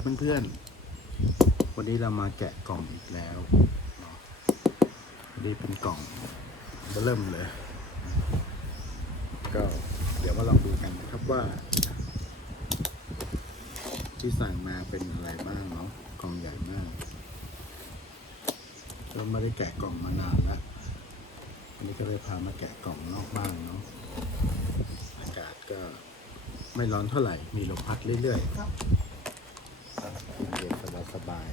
ครับเพื่อนๆ วันนี้เรามาแกะกล่องอีกแล้ววันนี้เป็นกล่องเริ่มเลย ก็เดี๋ยวมาลองดูกันนะครับว่า ที่สั่งมาเป็นอะไรบ้างเนาะกล่องใหญ่มากก็ไม่ได้แกะกล่องมานานแล้ววันนี้ก็เลยพามาแกะกล่องนอกบ้านเนาะอากาศก็ไม่ร้อนเท่าไหร่ มีลมพัดเรื่อยๆ เย็นสบายสบาย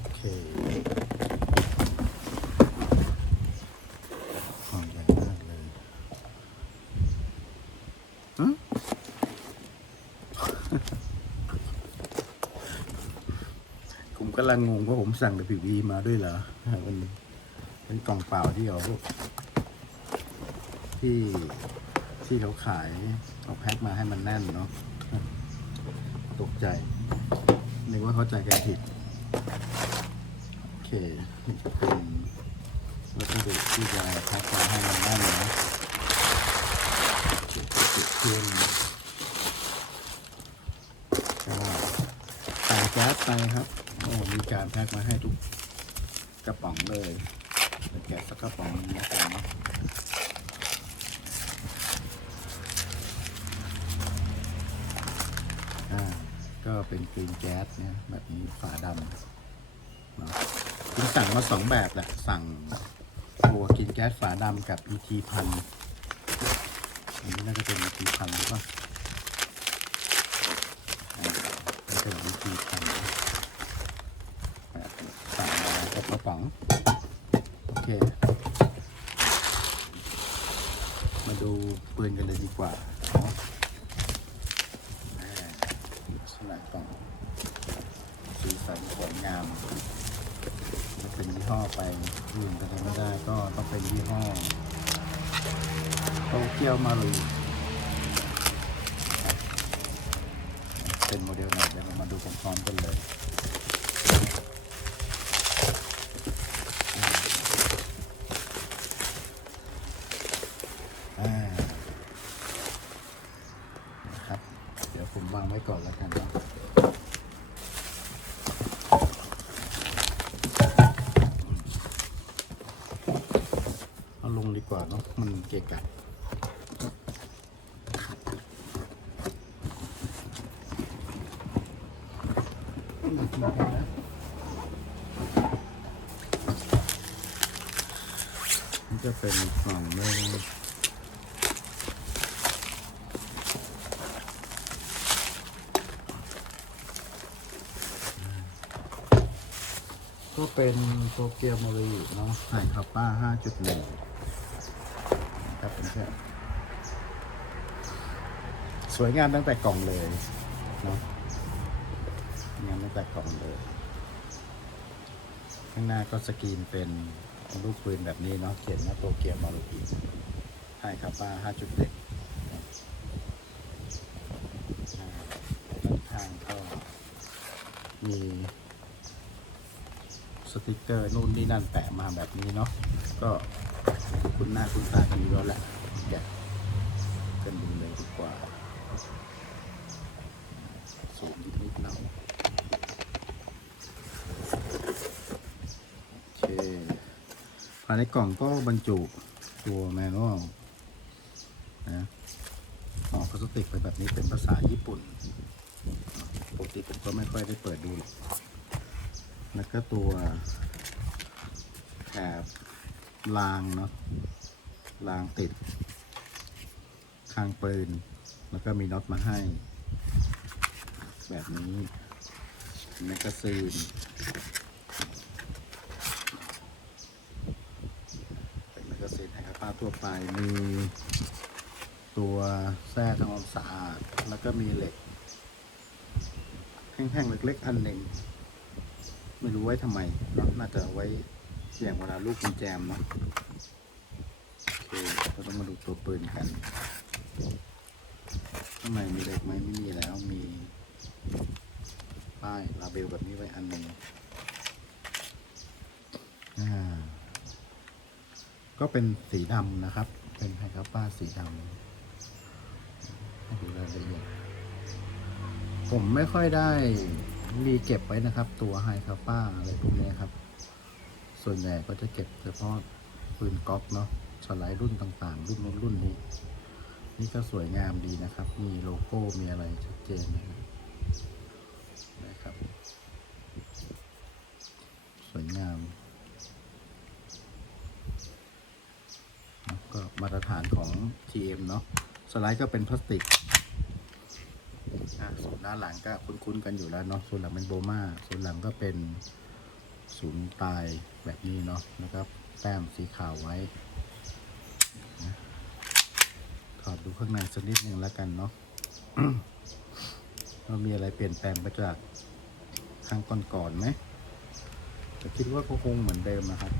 โอเคของใหญ่มากเลยฮะผมกำลังงงว่าผมสั่ง WB มาด้วยเหรอมันเป็นกล่องเปล่าที่เขาที่ ที่เขาขายเอาแพ็คมาให้มันแน่นเนาะตกใจนึกว่าเข้าใจกันผิด โอเคเป็นวัสดุที่จะแพ็คมาให้มันแน่นนะเก็บเครื่องก็ใส่แก๊สไปครับโอ้มีการแพ็คมาให้ทุกกระป๋องเลยแกะสักกระป๋องนึงแล้วกันนะ เป็นกรีนแก๊สเนี่ยแบบนี้ฝาดำเนาะผมสั่งมาสองแบบแหละ สั่งตัวกรีนแก๊สฝาดำกับ ET พันอันนี้น่าจะเป็น ET พันหรือเปล่าอ่าน่าจะเป็น ET พันแบบสั่งมาอบกระป๋อง โอเค มาดูปืนกันเลยดีกว่าเนาะ ลักษณะของสีสันสวยงาม จะเป็นยี่ห้อไปอื่นก็ไม่ได้ก็ต้องเป็นยี่ห้อโตเกียวมารุเป็นโมเดลไหนเดี๋ยวเรามาดูพร้อมๆกันเลยนะครับ เดี๋ยวผมวางไว้ก่อนแล้วกันนะเอาลงดี กว่าเนาะมันเกะกะมันจะเป็นกล่องหนึงก็เป็นโตเกียวโมริเนาะใส่คาป้า 5.1 เนแค่สวยงามตั้งแต่กล่องเลยเนาะสวยงามตั้งแต่กล่องเลย ข้างหน้าก็สกรีนเป็นลูกปืนแบบนี้เนาะเขียนว่าโตเกียวโมริใส่คาป้า5.1อ่าด้านข้างก็มีสติกเกอร์นู่นนี่นั่นแปะมาแบบนี้เนาะก็คุณหน้าคุณตากันอยู่แล้วแหละ แกะกันดูเลยดีกว่าสูงนิดๆเราโอเคภายในกล่องก็บรรจุตัวแมนนวลนะห่อพลาสติกไปแบบนี้เป็นภาษาญี่ปุ่นปกติผมก็ไม่ค่อยได้เปิดดูหรอกแล้วก็ตัวแถบรางเนาะรางติด ข้างปืน แล้วก็มีน็อตมาให้ แบบนี้แมกกาซีนเป็นแมกกาซีนแห่งผ้าทั่วไปมีตัวแส้ทำความสะอาด แล้วก็มีเหล็กแห้งๆ เล็กๆ อันหนึ่งไม่รู้ไว้ทำไมเนาะน่าจะไว้เสี่ยงเวลาลูกกุญแจมเนาะโอเคเราต้องมาดูตัวปืนกัน ข้างในมีเหล็กไหมไม่มีแล้ว มีป้ายลาเบลแบบนี้ไว้อันหนึ่งอ่าก็เป็นสีดำนะครับ เป็นไฮคาป้าสีดำดูรายละเอียดผมไม่ค่อยได้มีเก็บไว้นะครับ ตัวไฮคาป้าอะไรพวกนี้ครับ ส่วนใหญ่ก็จะเก็บเฉพาะปืนก๊อกเนาะสไลด์รุ่นต่างๆ รุ่นนู้นรุ่นนี้ นี่ก็สวยงามดีนะครับ มีโลโก้มีอะไรชัดเจนนะครับนะครับ สวยงาม ก็มาตรฐานของ TM เนาะสไลด์ก็เป็นพลาสติกส่วนด้านหลังก็คุ้นๆกันอยู่แล้วเนาะส่วนหลังเป็นโบมาส่วนหลังก็เป็นศูนย์ตายแบบนี้เนาะนะครับ แต้มสีขาวไว้ ถอดดูข้างในสักนิดนึงแล้วกันเนาะว่ามีอะไรเปลี่ยนแปลงไปจากครั้งก่อนๆไหมแต่คิดว่าก็คงเหมือนเดิมนะครับ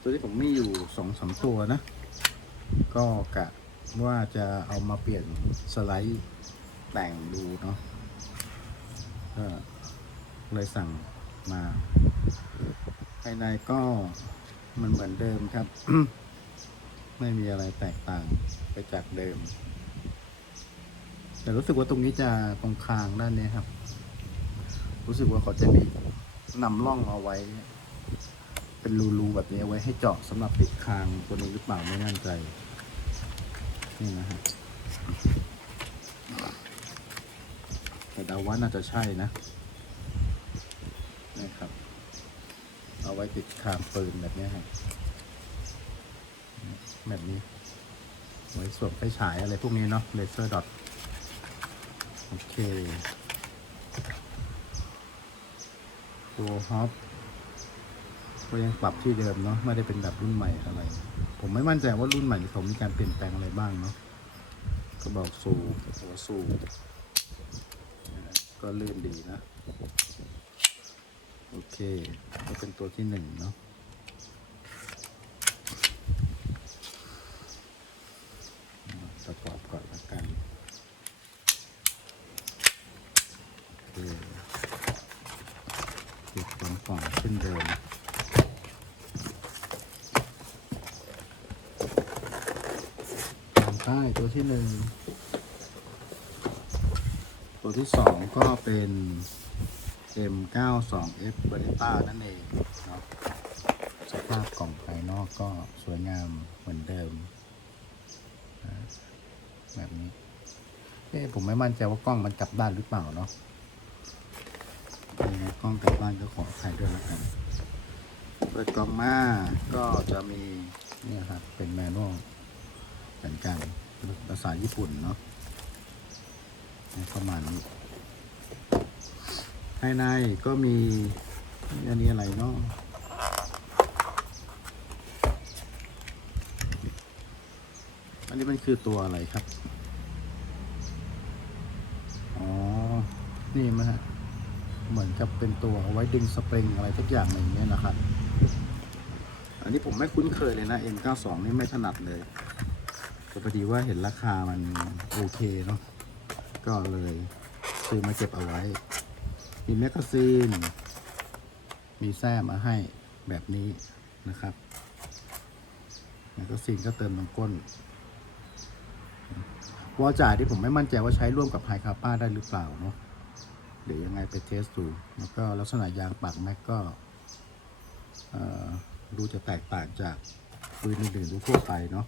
ตัวที่ผมมีอยู่สองสามตัวนะ ก็กะว่าจะเอามาเปลี่ยนสไลด์แต่งดูเนาะก็เลยสั่งมา ภายในก็ มันเหมือนเดิมครับ ไม่มีอะไรแตกต่างไปจากเดิม แต่รู้สึกว่าตรงนี้จะตรงคางด้านนี้ครับ รู้สึกว่าเขาจะมีนำร่องเอาไว้ เป็นรูๆแบบนี้เอาไว้ให้เจาะสำหรับปิดคางตัวนี้หรือเปล่าไม่แน่ใจนี่นะฮะแต่ดาว่าน่าจะใช่นะนะครับ เอาไว้ติดคางปืนแบบนี้ครับแบบนี้ไว้สวมไฟฉายอะไรพวกนี้เนาะเลเซอร์ดอทโอเคตัวฮอปก็ยังปรับที่เดิมเนาะไม่ได้เป็นแบบรุ่นใหม่อะไร ผมไม่มั่นใจว่ารุ่นใหม่เขามีการเปลี่ยนแปลงอะไรบ้างเนาะกระบอกสูบหัวสูบก็เลื่นดีนะ โอเคก็เป็นตัวที่หนึ่งเนาะประกอบก่อนละกันโอเคเก็บความกล่องเช่นเดิมทางใต้ตัวที่หนึ่ง ตัวที่สองก็เป็น M92F b e r t a นั่นเองเนาะสภาพกล่องภายนอกก็สวยงามเหมือนเดิมนะแบบนี้เอ๊ะผมไม่มั่นใจว่ากล้องมันกลับด้านหรือเปล่าเนาะยังไงกล้องกลับด้านก็ขออภัยด้วยแล้วกันเปิดกล่องมาก็จะมีเนี่ยครับเป็นแมนนวลเหมือนกันภาษาญี่ปุ่นเนาะประมาณนี้ ภายในก็มีอันนี้อะไรเนาะอันนี้มันคือตัวอะไรครับ อ๋อ นี่มันฮะ เหมือนกับเป็นตัวเอาไว้ดึงสปริงอะไรทุกอย่างอะไรอย่างเงี้ยนะครับ อันนี้ผมไม่คุ้นเคยเลยนะ M92 นี่ไม่ถนัดเลยแต่พอดีว่าเห็นราคามันโอเคเนาะ ก็เลยซื้อมาเก็บเอาไว้ มีแมกกาซีน มีแส้มาให้แบบนี้นะครับ แมกกาซีนก็เติมตรงก้นวอลจ่ายที่ผมไม่มั่นใจว่าใช้ร่วมกับไฮคาป้าได้หรือเปล่าเนาะเดี๋ยวยังไงไปเทสดู แล้วก็ลักษณะยางปากแม็กก็อ่อดูจะแตกต่างจากปืนอื่นๆทั่วไปเนาะ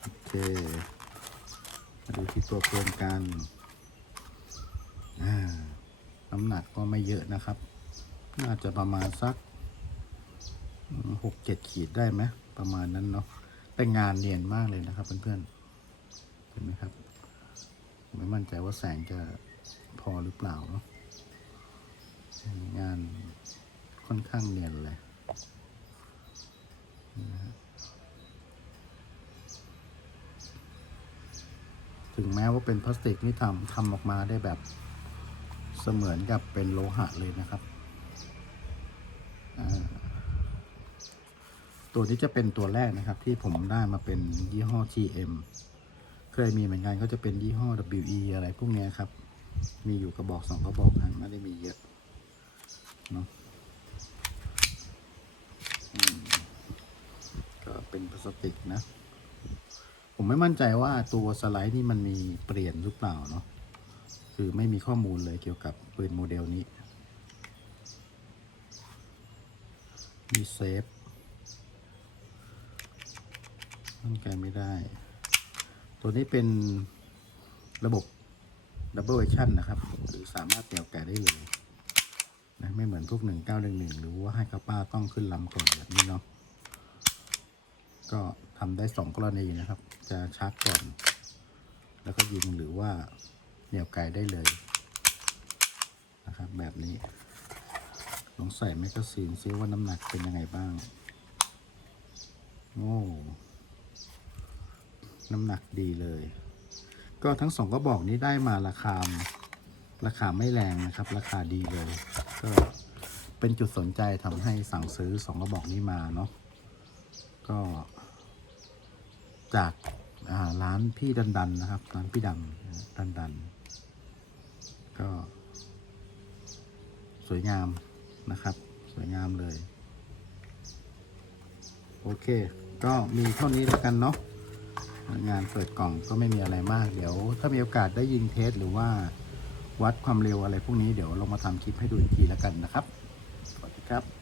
โอเคมาดูที่ตัวโครงกันอ่า น้ำหนักก็ไม่เยอะนะครับ น่าจะประมาณสักหกเจ็ดขีดได้ไหมประมาณนั้นเนาะแต่งานเนียนมากเลยนะครับเพื่อนๆเห็นไหมครับไม่มั่นใจว่าแสงจะพอหรือเปล่าเนาะงานค่อนข้างเนียนเลยถึงแม้ว่าเป็นพลาสติกนี่ทำทำออกมาได้แบบ เสมือนกับเป็นโลหะเลยนะครับ ตัวนี้จะเป็นตัวแรกนะครับ ที่ผมได้มาเป็นยี่ห้อ GM เคยมีเหมือนกันก็จะเป็นยี่ห้อ WE อะไรพวกนี้ครับ มีอยู่กระบอกสองกระบอกนะไม่ได้มีเยอะเนาะอืมสติกนะ ผมไม่มั่นใจว่าตัวสไลด์นี่มันมีเปลี่ยนหรือเปล่าเนาะ คือไม่มีข้อมูลเลยเกี่ยวกับปืนโมเดลนี้ มีเซฟมันใจไม่ได้ ตัวนี้เป็นระบบ Double Action นนะครับ หรือสามารถเดี่ยวแกะได้เลยนะไม่เหมือนพวก 1911 หรือว่าให้กระป้าต้องขึ้นลำก่อนแบบนี้เนาะก็ทำได้สองกรณีนะครับ จะชาร์จก่อน แล้วก็ยิงหรือว่า เหนี่ยวไกลได้เลยนะครับแบบนี้ ลองใส่แมกกาซีนซิว่าน้ำหนักเป็นยังไงบ้าง โอ้ น้ำหนักดีเลย ก็ทั้งสองก็บอกนี้ได้มาราคา ราคาไม่แรงนะครับ ราคาดีเลย ก็เป็นจุดสนใจทำให้สั่งซื้อสองกระบอกนี้มาเนาะ ก็จากร้านพี่ดันดันนะครับ ร้านพี่ดำดันดัน ก็ สวยงามนะครับ สวยงามเลย โอเค ก็มีเท่านี้แล้วกันเนาะงานเปิดกล่องก็ไม่มีอะไรมาก เดี๋ยว ถ้ามีโอกาสได้ยินเทสหรือว่าวัดความเร็วอะไรพวกนี้เดี๋ยวเรามาทำคลิปให้ดูอีกทีแล้วกันนะครับ สวัสดีครับ